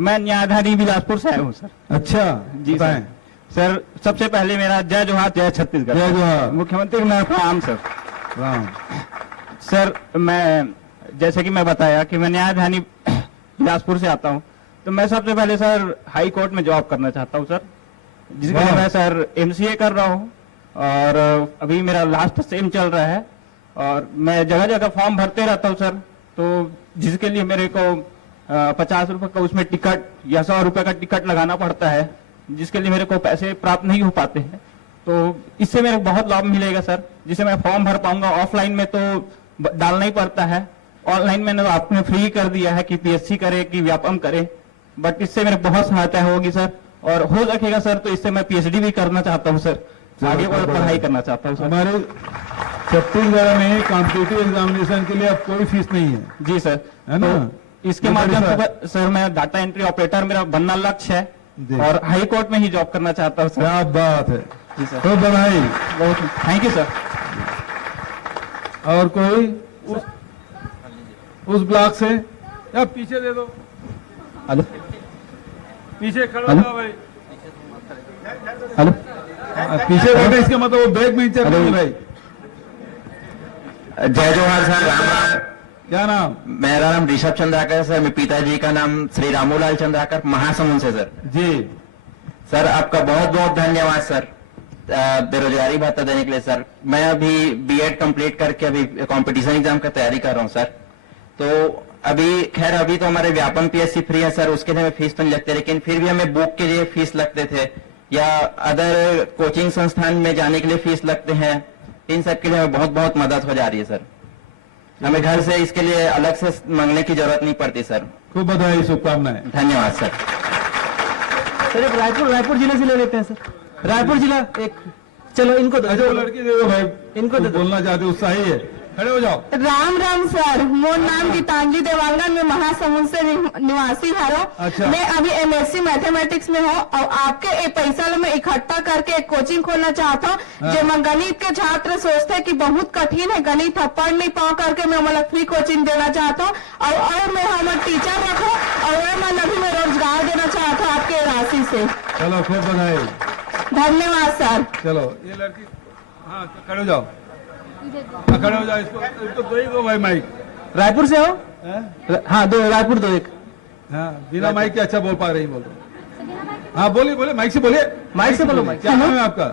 मैं न्यायधारी बिलासपुर से आया हूँ सर। अच्छा जी बताएं सर। सबसे पहले मेरा जय जोहार, जय छत्तीसगढ़। जय जोहार। मुख्यमंत्री को मेरा प्रणाम सर। राम। सर मैं जैसे कि मैं बताया कि मैं न्यायधानी बिलासपुर से आता हूँ, तो मैं सबसे पहले सर हाई कोर्ट में जॉब करना चाहता हूँ सर, जिसके लिए मैं सर एमसीए कर रहा हूँ। और अभी मेरा लास्ट सेम चल रहा है और मैं जगह जगह फॉर्म भरते रहता हूँ सर। तो जिसके लिए मेरे को 50 रुपए का उसमें टिकट या 100 रुपए का टिकट लगाना पड़ता है, जिसके लिए मेरे को पैसे प्राप्त नहीं हो पाते हैं। तो इससे मेरे को बहुत लाभ मिलेगा सर, जिससे मैं फॉर्म भर पाऊंगा। ऑफलाइन में तो डालना ही पड़ता है, ऑनलाइन मैंने आपने फ्री कर दिया है कि पीएससी करे कि व्यापम करे, बट इससे मेरे बहुत सहायता होगी सर। और हो सकेगा सर तो इससे मैं पीएचडी भी करना चाहता हूँ सर, आगे पढ़ाई करना चाहता हूँ सर। हमारे छत्तीसगढ़ में कॉम्पिटिटिव एग्जामिनेशन के लिए अब कोई फीस नहीं है। जी सर, है ना? तो इसके माध्यम से सर मैं डाटा एंट्री ऑपरेटर मेरा बनना लक्ष्य है और हाई कोर्ट में ही जॉब करना चाहता हूँ सर। क्या बात है। जी सर, तो बधाई, बहुत थैंक यू सर। और कोई उस ब्लॉक से या पीछे दे दो। हेलो, पीछे खड़ा हो भाई। हेलो पीछे बैठे, इसका मतलब वो बैग में चल रही है भाई। जय जोहार सर, राम राम। क्या नाम? मेरा नाम ऋषभ चंद्राकर सर, मेरे पिताजी का नाम श्री रामूलाल चंद्राकर, महासमुंद से सर। जी सर, आपका बहुत बहुत धन्यवाद सर बेरोजगारी भत्ता देने के लिए सर। मैं अभी बीएड कंप्लीट करके अभी कंपटीशन एग्जाम का तैयारी कर रहा हूँ सर। तो अभी खैर अभी तो हमारे व्यापम पीएससी फ्री है सर, उसके लिए हमें फीस तो नहीं लगती, लेकिन फिर भी हमें बुक के लिए फीस लगते थे या अदर कोचिंग संस्थान में जाने के लिए फीस लगते हैं। इन सब के लिए हमें बहुत बहुत मदद हो जा रही है सर। हमें घर से इसके लिए अलग से मांगने की जरूरत नहीं पड़ती सर। खूब बधाई, शुभकामनाएं। धन्यवाद सर। सर एक रायपुर जिले से ले लेते हैं सर। रायपुर जिला एक, चलो इनको दो। अच्छा वो लड़की दे दो भाई, इनको दे दो। बोलना चाहते उत्साही है, खड़े हो जाओ। राम राम सर, मोर नाम गीतांजलि देवांगन, मैं महासमुंद से निवासी हूँ। अच्छा। मैं अभी एमएससी मैथमेटिक्स में हूँ और आपके एक पैसा लो मैं इकट्ठा करके एक कोचिंग खोलना चाहता हूँ। हाँ। जो गणित के छात्र सोचते हैं कि बहुत कठिन है गणित, पढ़ नहीं पाओ करके मैं मतलब फ्री कोचिंग देना चाहता हूँ और मैं हमारे टीचर रखो और मैं अभी मैं रोजगार देना चाहता हूँ आपके राशि से। चलो खूब बधाई, धन्यवाद सर। चलो ये लड़की, हाँ खड़े हो जाओ, हाँ, खड़े हो जाओ। इसको दो ही दो भाई माइक। रायपुर से हो? हाँ दो, रायपुर दो एक। हाँ बिना माइक के अच्छा बोल पा रही, बोलो। हाँ बोलिए बोलिए, माइक से बोलिए। माइक से बोलो। माइक क्या नाम है आपका?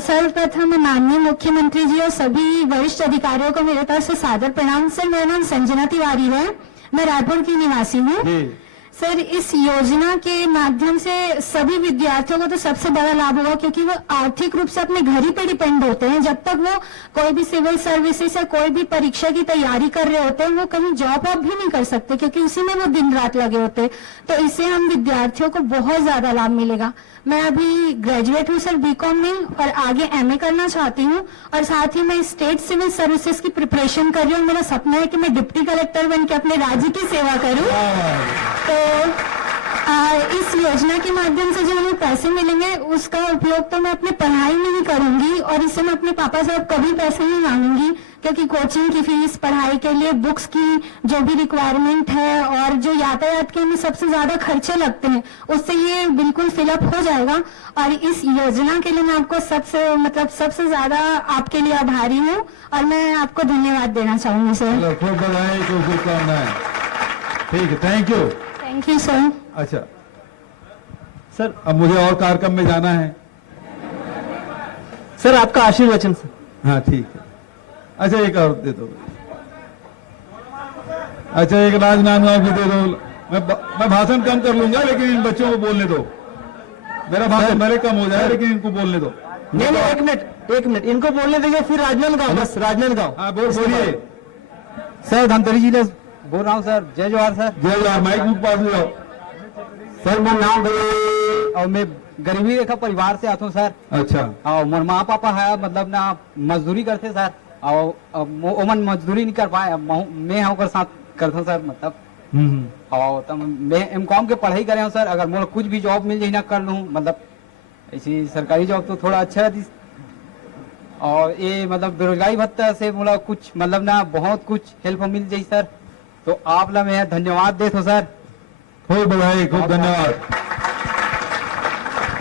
सर्वप्रथम माननीय मुख्यमंत्री जी और सभी वरिष्ठ अधिकारियों को मेरे तरफ से सादर प्रणाम। सर मेरा नाम संजना तिवारी है, मैं रायपुर की निवासी हूँ। सर इस योजना के माध्यम से सभी विद्यार्थियों को तो सबसे बड़ा लाभ होगा क्योंकि वो आर्थिक रूप से अपने घर ही पे डिपेंड होते हैं। जब तक वो कोई भी सिविल सर्विसेज या कोई भी परीक्षा की तैयारी कर रहे होते हैं वो कहीं जॉब वॉब भी नहीं कर सकते क्योंकि उसी में वो दिन रात लगे होते हैं। तो इससे हम विद्यार्थियों को बहुत ज्यादा लाभ मिलेगा। मैं अभी ग्रेजुएट हूँ सर बीकॉम में और आगे एमए करना चाहती हूँ और साथ ही मैं स्टेट सिविल सर्विसेज की प्रिपरेशन कर रही हूँ। मेरा सपना है कि मैं डिप्टी कलेक्टर बन के अपने राज्य की सेवा करूँ। तो इस योजना के माध्यम से जो हमें पैसे मिलेंगे उसका उपयोग तो मैं अपने पढ़ाई में ही करूंगी और इससे मैं अपने पापा से अब कभी पैसे नहीं मांगूंगी क्योंकि कोचिंग की फीस, पढ़ाई के लिए बुक्स की जो भी रिक्वायरमेंट है और जो यातायात के हमें सबसे ज्यादा खर्चे लगते हैं उससे ये बिल्कुल फिलअप हो जाएगा। और इस योजना के लिए मैं आपको सबसे ज्यादा आपके लिए आभारी हूँ और मैं आपको धन्यवाद देना चाहूंगी सर। खूब बधाई, खूब शुभकामनाएं। ठीक है, thank you. Thank you sir. अच्छा सर, अब मुझे और कार्यक्रम में जाना है सर, आपका आशीर्वचन सर। हाँ ठीक है। अच्छा एक और दे दो। अच्छा एक राजनांदगांव की दे दो। मैं भाषण कम कर लूंगा लेकिन इन बच्चों को बोलने दो। मेरा भाषण भले कम हो जाए लेकिन इनको बोलने दो। नहीं एक मिनट इनको बोलने देंगे फिर राजनांदगांव, बस राजनांदगांव। हाँ बोलिए सर। धमतरी जिले बोल रहा हूँ सर। जय जोहार सर। जय जोहार। माइक मुख पास ले जाओ सर। मैं नाम और मैं गरीबी रेखा परिवार से आता हूँ सर। अच्छा। और मोर माँ पापा है मतलब ना मजदूरी करते सर और ओमन मजदूरी नहीं कर पाए, मैं होकर साथ करता हूँ सर मतलब। और तब मैं एमकॉम के पढ़ाई करे हूँ सर। अगर मोर कुछ भी जॉब मिल जाए ना कर लूँ मतलब ऐसी सरकारी जॉब तो थोड़ा अच्छा है। और ये मतलब बेरोजगारी भत्ता से बोला कुछ मतलब ना बहुत कुछ हेल्प मिल जाए सर। तो आप ला मैं धन्यवाद देता हूँ सर। खूब बधाई, खूब धन्यवाद।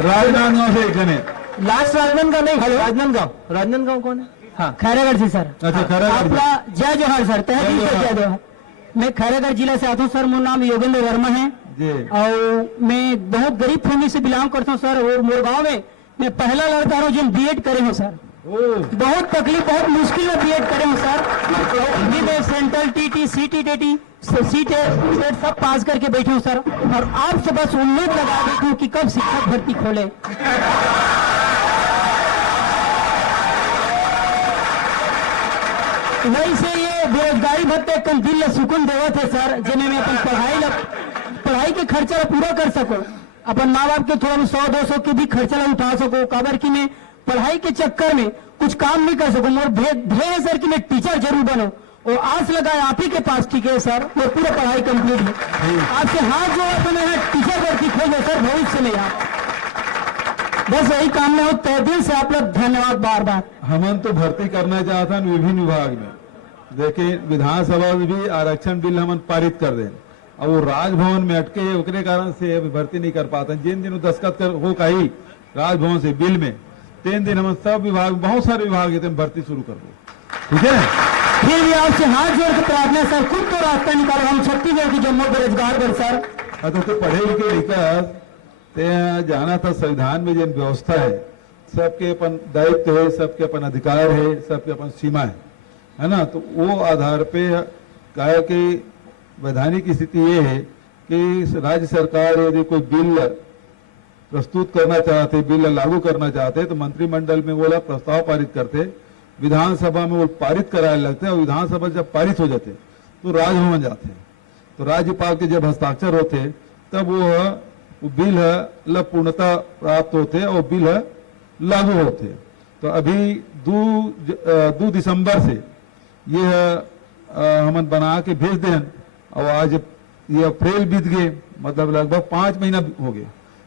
राजनांदगांव से एक जने लास्ट राजनांदगांव नहीं, राजनांदगांव कौन है? हाँ खैरागढ़ से सर। अच्छा खैरागढ़। जय जोहार सर। तहसील से जय जोहार। मैं खैरागढ़ जिला से आता हूँ सर। मेरा नाम योगेंद्र वर्मा है और मैं बहुत गरीब फैमिली से बिलोंग करता हूँ सर। और मोर गाँव में मैं पहला लड़का हूँ जो बीएड करे हूँ सर। बहुत तकलीफ बहुत मुश्किल में बीएड करे हूँ सर। विद सेंट्रल टीटी सीटी सीट सब पास करके बैठे हूँ सर। और आपसे बस उम्मीद लगा देती हूँ कि कब शिक्षक भर्ती खोले। वैसे ये बेरोजगारी भत्ते कम दिल सुकून देवत है सर जिन्हें मैं अपन पढ़ाई के खर्चा पूरा कर सको, अपन माँ बाप के थोड़ा 100-200 के भी खर्चा उठा सको। काबर की मैं पढ़ाई के चक्कर में कुछ काम नहीं कर सकूं। और ध्येय है सर कि मैं टीचर जरूर बनो और आस लगाए आप ही के पास। ठीक है सर, और पूरा पढ़ाई कंप्लीट है। आपसे हाथ जोड़ा तो मैं टीचर भर्ती खोलो सर भविष्य में। आप बस यही काम में हो। तय दिल से आप लोग धन्यवाद बार बार। हमन तो भर्ती करना चाहता विभिन्न विभाग में। देखिए विधानसभा में भी आरक्षण बिल हमन पारित कर दें और वो राजभवन में अटके उसके कारण से अभी भर्ती नहीं कर पाते। जिन दिन दस्तखत कर हो कही राजभवन से बिल में 3 दिन हम सब विभाग, बहुत सारे विभाग थे, भर्ती शुरू कर दो, ठीक है। फिर भी आपसे हाथ जोड़ के प्रार्थना सर, खुद तो रास्ता निकालो, हम छत्तीसगढ़ के जम्मू बेरोजगार बन सर। तो पढ़े लिखे लिखा जाना था, संविधान में जो व्यवस्था है, सबके अपन दायित्व है, सबके अपन अधिकार है, सबके अपन सीमा है ना। तो वो आधार पे कहा कि वैधानिक स्थिति ये है कि राज्य सरकार यदि कोई बिल प्रस्तुत करना चाहते, बिल लागू करना चाहते, तो मंत्रिमंडल में वो प्रस्ताव पारित करते, विधानसभा में वो पारित कराने लगते, और विधानसभा जब पारित हो जाते तो राजभवन जाते, तो राज्यपाल के जब हस्ताक्षर होते तब वो बिल पूर्णता प्राप्त होते और बिल लागू होते। तो अभी 2 दिसंबर से ये हम बना के भेज दें, और आज ये अप्रैल बीत गए, मतलब लगभग 5 महीना हो गए,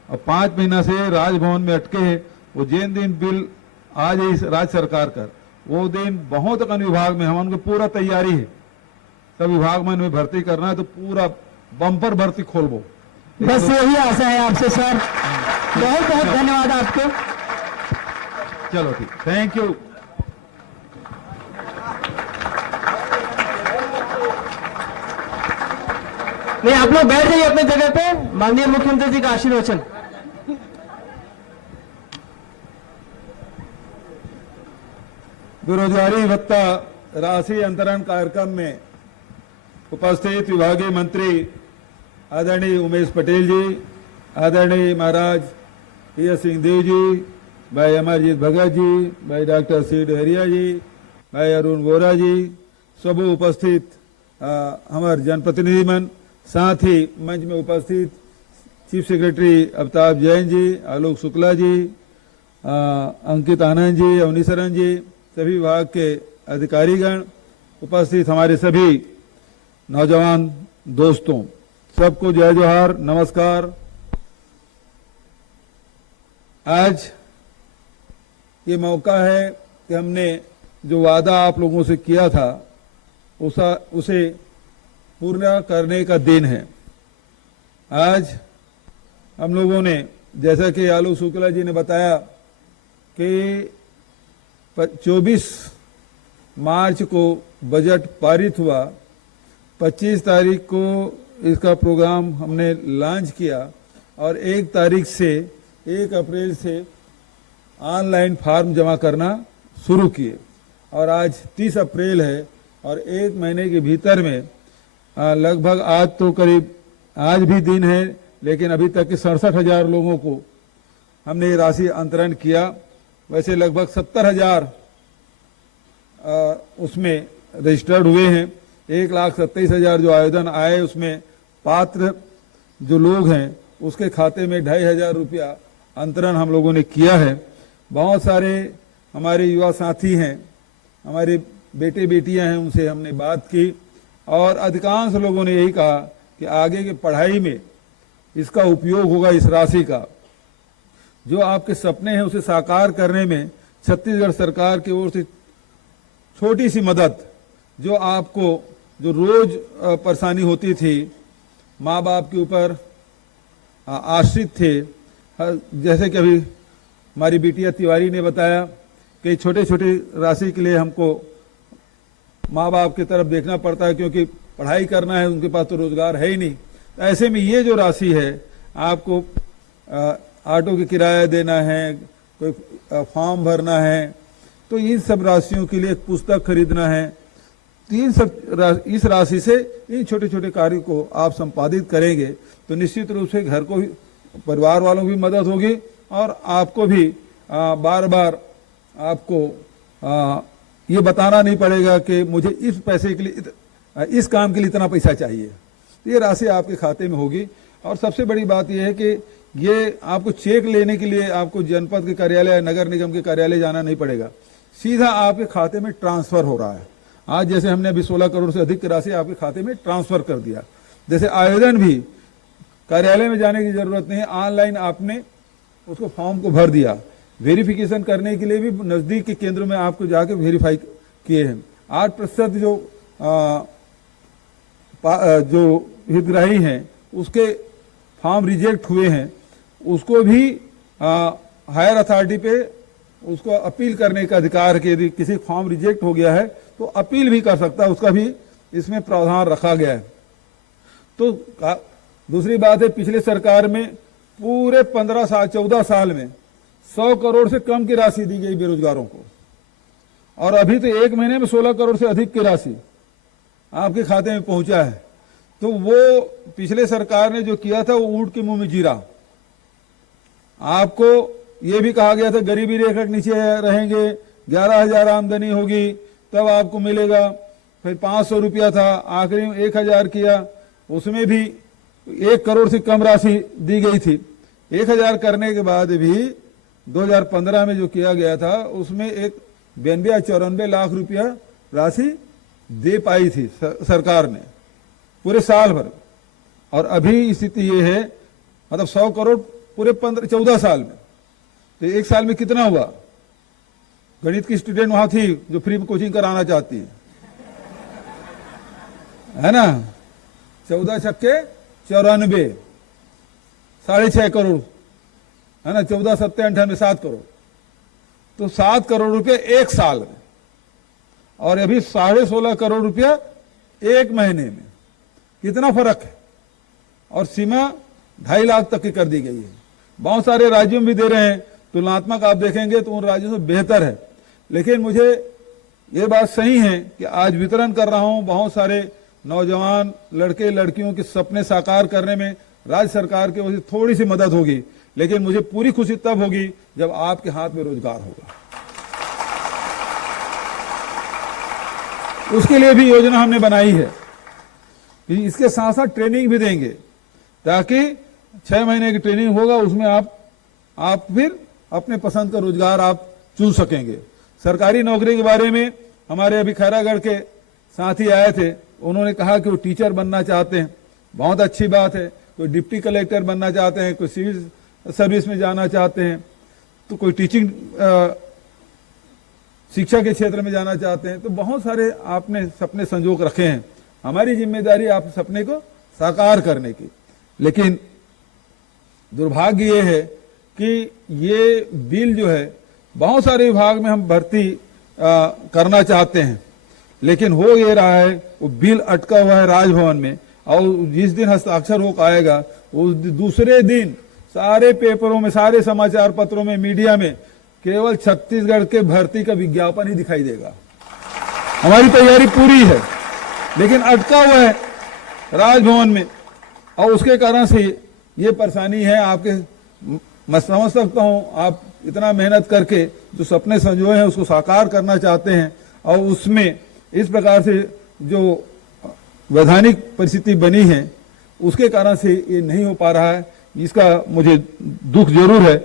और 5 महीना से राजभवन में अटके हैं। वो जिन दिन बिल आ जाए इस राज्य सरकार का, वो दिन बहुत कन विभाग में हम उनकी पूरा तैयारी है, सब विभाग में हमें भर्ती करना है, तो पूरा बम्पर भर्ती खोलबो। बस यही आशा है आपसे सर, बहुत बहुत धन्यवाद आपको। चलो ठीक, थैंक यू। नहीं, आप लोग बैठ जाइए अपने जगह पे, माननीय मुख्यमंत्री जी का आशीर्वचन। बेरोजगारी भत्ता राशि अंतरण कार्यक्रम में उपस्थित विभागीय मंत्री आदरणीय उमेश पटेल जी, आदरणीय महाराज ईएस सिंहदेव जी, भाई अमरजीत भगत जी, भाई डॉक्टर सी डहरिया जी, भाई अरुण वोरा जी, सब उपस्थित हमारे जनप्रतिनिधि मन, साथ ही मंच में उपस्थित चीफ सेक्रेटरी अमिताभ जैन जी, आलोक शुक्ला जी, अंकित आनंद जी, अवनीशरण जी, सभी विभाग के अधिकारीगण, उपस्थित हमारे सभी नौजवान दोस्तों, सबको जय जोहार, नमस्कार। आज ये मौका है कि हमने जो वादा आप लोगों से किया था उसे पूर्ण करने का दिन है। आज हम लोगों ने, जैसा कि आलोक शुक्ला जी ने बताया कि 24 मार्च को बजट पारित हुआ, 25 तारीख को इसका प्रोग्राम हमने लॉन्च किया, और 1 तारीख से 1 अप्रैल से ऑनलाइन फॉर्म जमा करना शुरू किए, और आज 30 अप्रैल है, और 1 महीने के भीतर में लगभग, आज तो करीब आज भी दिन है, लेकिन अभी तक के 67,000 लोगों को हमने ये राशि अंतरण किया। वैसे लगभग 70,000 उसमें रजिस्टर्ड हुए हैं। 1,27,000 जो आवेदन आए, उसमें पात्र जो लोग हैं उसके खाते में 2,500 रुपया अंतरण हम लोगों ने किया है। बहुत सारे हमारे युवा साथी हैं, हमारे बेटे बेटियां हैं, उनसे हमने बात की, और अधिकांश लोगों ने यही कहा कि आगे की पढ़ाई में इसका उपयोग होगा। इस राशि का जो आपके सपने हैं उसे साकार करने में छत्तीसगढ़ सरकार की ओर से छोटी सी मदद, जो आपको जो रोज परेशानी होती थी, माँ बाप के ऊपर आश्रित थे, जैसे कि अभी हमारी बिटिया तिवारी ने बताया कि छोटे छोटे राशि के लिए हमको माँ बाप की तरफ देखना पड़ता है, क्योंकि पढ़ाई करना है, उनके पास तो रोजगार है ही नहीं। ऐसे में ये जो राशि है, आपको ऑटो की किराया देना है, कोई फॉर्म भरना है, तो इन सब राशियों के लिए एक पुस्तक खरीदना है, इस राशि से इन छोटे छोटे कार्यों को आप संपादित करेंगे तो निश्चित रूप से घर को भी, परिवार वालों की मदद होगी, और आपको भी बार बार आपको ये बताना नहीं पड़ेगा कि मुझे इस पैसे के लिए, इस काम के लिए इतना पैसा चाहिए। ये राशि आपके खाते में होगी। और सबसे बड़ी बात यह है कि ये आपको चेक लेने के लिए आपको जनपद के कार्यालय या नगर निगम के कार्यालय जाना नहीं पड़ेगा, सीधा आपके खाते में ट्रांसफर हो रहा है। आज जैसे हमने अभी 16 करोड़ से अधिक की राशि आपके खाते में ट्रांसफर कर दिया। जैसे आवेदन भी कार्यालय में जाने की जरूरत नहीं है, ऑनलाइन आपने उसको फॉर्म को भर दिया। वेरिफिकेशन करने के लिए भी नजदीक के केंद्रों में आपको जाके वेरीफाई किए हैं। 8% जो हितग्राही हैं उसके फॉर्म रिजेक्ट हुए हैं, उसको भी हायर अथॉरिटी पे उसको अपील करने का अधिकार है कि यदि किसी फॉर्म रिजेक्ट हो गया है तो अपील भी कर सकता है, उसका भी इसमें प्रावधान रखा गया है। तो दूसरी बात है, पिछले सरकार में पूरे 14 साल में 100 करोड़ से कम की राशि दी गई बेरोजगारों को, और अभी तो एक महीने में 16 करोड़ से अधिक की राशि आपके खाते में पहुंचा है। तो वो पिछले सरकार ने जो किया था वो ऊंट के मुंह में जीरा। आपको ये भी कहा गया था गरीबी रेखा के नीचे रहेंगे, 11,000 आमदनी होगी तब आपको मिलेगा, फिर 500 रुपया था, आखिरी में 1,000 किया, उसमें भी 1 करोड़ से कम राशि दी गई थी। 1,000 करने के बाद भी 2015 में जो किया गया था उसमें एक 92 या 94 लाख रुपया राशि दे पाई थी सरकार ने पूरे साल भर, और अभी स्थिति ये है, मतलब 100 करोड़ पूरे 14 साल में, तो एक साल में कितना हुआ? गणित की स्टूडेंट वहां थी जो फ्री में कोचिंग कराना चाहती है ना, 14 छक्के 94, 6.5 करोड़ है ना, 14 सत्ते 98, 7 करोड़, तो 7 करोड़ रुपए एक साल में, और अभी 16.5 करोड़ रुपया एक महीने में। कितना फर्क है? और सीमा 2.5 लाख तक की कर दी गई है। बहुत सारे राज्यों में भी दे रहे हैं, तुलनात्मक आप देखेंगे तो उन राज्यों से बेहतर है। लेकिन मुझे ये बात सही है कि आज वितरण कर रहा हूं, बहुत सारे नौजवान लड़के लड़कियों के सपने साकार करने में राज्य सरकार की ओर से थोड़ी सी मदद होगी, लेकिन मुझे पूरी खुशी तब होगी जब आपके हाथ में रोजगार होगा। उसके लिए भी योजना हमने बनाई है कि इसके साथ साथ ट्रेनिंग भी देंगे, ताकि 6 महीने की ट्रेनिंग होगा, उसमें आप फिर अपने पसंद का रोजगार आप चुन सकेंगे। सरकारी नौकरी के बारे में हमारे अभी खैरागढ़ के साथी आए थे, उन्होंने कहा कि वो टीचर बनना चाहते हैं, बहुत अच्छी बात है। कोई डिप्टी कलेक्टर बनना चाहते हैं, कोई सिविल सर्विस में जाना चाहते हैं, तो कोई टीचिंग शिक्षा के क्षेत्र में जाना चाहते हैं, तो बहुत सारे आपने सपने संजोग रखे हैं। हमारी जिम्मेदारी आप सपने को साकार करने की। लेकिन दुर्भाग्य ये है कि ये बिल जो है बहुत सारे विभाग में हम भर्ती करना चाहते हैं, लेकिन हो ये रहा है वो बिल अटका हुआ है राजभवन में, और जिस दिन हस्ताक्षर हो पाएगा उस दूसरे दिन सारे पेपरों में, सारे समाचार पत्रों में, मीडिया में केवल छत्तीसगढ़ के भर्ती का विज्ञापन ही दिखाई देगा। हमारी तैयारी पूरी है, लेकिन अटका हुआ है राजभवन में, और उसके कारण से ये परेशानी है आपके। मैं समझ सकता हूं आप इतना मेहनत करके जो सपने संजोए हैं उसको साकार करना चाहते हैं, और उसमें इस प्रकार से जो वैधानिक परिस्थिति बनी है उसके कारण से ये नहीं हो पा रहा है। इसका मुझे दुख जरूर है,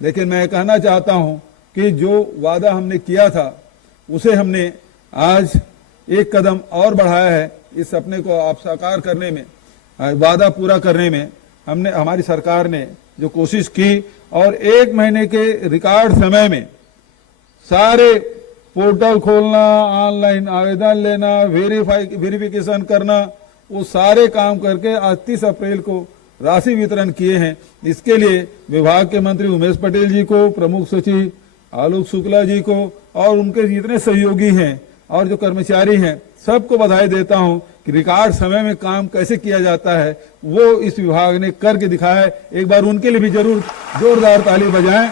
लेकिन मैं कहना चाहता हूं कि जो वादा हमने किया था उसे हमने आज एक कदम और बढ़ाया है। इस सपने को आप साकार करने में, वादा पूरा करने में हमने, हमारी सरकार ने जो कोशिश की, और 1 महीने के रिकॉर्ड समय में सारे पोर्टल खोलना, ऑनलाइन आवेदन लेना, वेरिफिकेशन करना, वो सारे काम करके आज 30 अप्रैल को राशि वितरण किए हैं। इसके लिए विभाग के मंत्री उमेश पटेल जी को, प्रमुख सचिव आलोक शुक्ला जी को, और उनके जितने सहयोगी हैं और जो कर्मचारी हैं, सबको बधाई देता हूं कि रिकॉर्ड समय में काम कैसे किया जाता है वो इस विभाग ने करके दिखाया है। एक बार उनके लिए भी जरूर जोरदार ताली बजाएं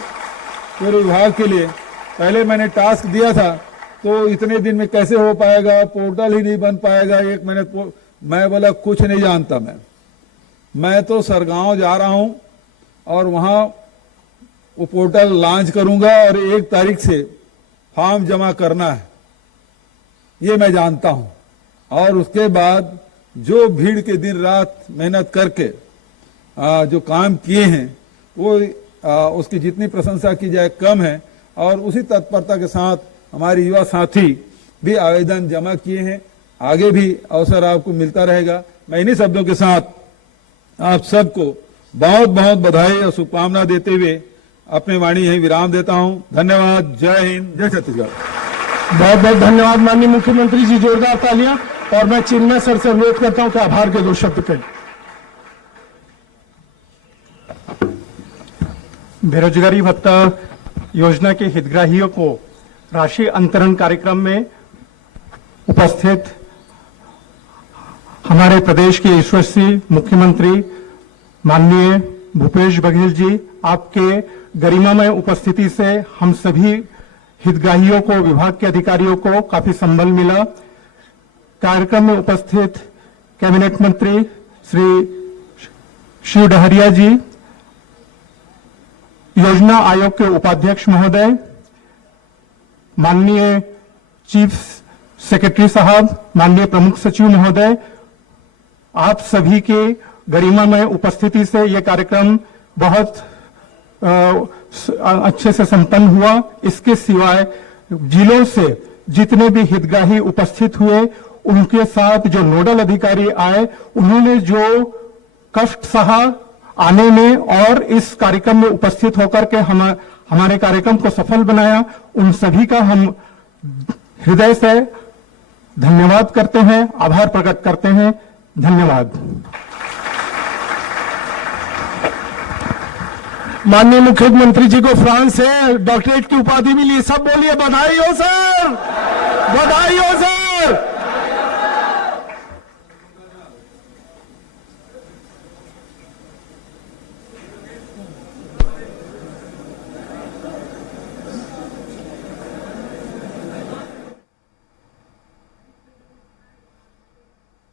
पूरे विभाग के लिए। पहले मैंने टास्क दिया था तो इतने दिन में कैसे हो पाएगा, पोर्टल ही नहीं बन पाएगा 1 महीने, मैं बोला कुछ नहीं जानता। मैं तो सरगांव जा रहा हूं और वहां वो पोर्टल लॉन्च करूंगा और 1 तारीख से फॉर्म जमा करना है, ये मैं जानता हूं। और उसके बाद जो भीड़ के दिन रात मेहनत करके जो काम किए हैं वो उसकी जितनी प्रशंसा की जाए कम है। और उसी तत्परता के साथ हमारे युवा साथी भी आवेदन जमा किए हैं, आगे भी अवसर आपको मिलता रहेगा। मैं इन्हीं शब्दों के साथ आप सबको बहुत बहुत बधाई और शुभकामना देते हुए अपनी वाणी यही विराम देता हूं। धन्यवाद। जय हिंद, जय छत्तीसगढ़। बहुत बहुत धन्यवाद माननीय मुख्यमंत्री जी, जोरदार तालियां। और मैं चिन्मय सर से अनुरोध करता हूं कि आभार के 2 शब्द कहें। बेरोजगारी भत्ता योजना के हितग्राहियों को राशि अंतरण कार्यक्रम में उपस्थित हमारे प्रदेश के यशस्वी मुख्यमंत्री माननीय भूपेश बघेल जी, आपके गरिमामय उपस्थिति से हम सभी हितग्राहियों को, विभाग के अधिकारियों को काफी संबल मिला। कार्यक्रम में उपस्थित कैबिनेट मंत्री श्री शिव डहरिया जी, योजना आयोग के उपाध्यक्ष महोदय, माननीय चीफ सेक्रेटरी साहब, माननीय प्रमुख सचिव महोदय, आप सभी के गरिमामय उपस्थिति से यह कार्यक्रम बहुत अच्छे से संपन्न हुआ। इसके सिवाय जिलों से जितने भी हितग्राही उपस्थित हुए, उनके साथ जो नोडल अधिकारी आए, उन्होंने जो कष्ट सहा आने में और इस कार्यक्रम में उपस्थित होकर के हमारे कार्यक्रम को सफल बनाया, उन सभी का हम हृदय से धन्यवाद करते हैं, आभार प्रकट करते हैं। धन्यवाद। माननीय मुख्यमंत्री जी को फ्रांस से डॉक्टरेट की उपाधि मिली, सब बोलिए बधाई हो सर, बधाई हो सर।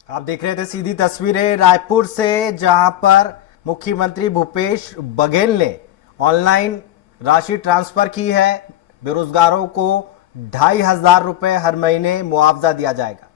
आप देख रहे थे सीधी तस्वीरें रायपुर से, जहां पर मुख्यमंत्री भूपेश बघेल ने ऑनलाइन राशि ट्रांसफर की है। बेरोजगारों को 2500 रुपए हर महीने मुआवजा दिया जाएगा।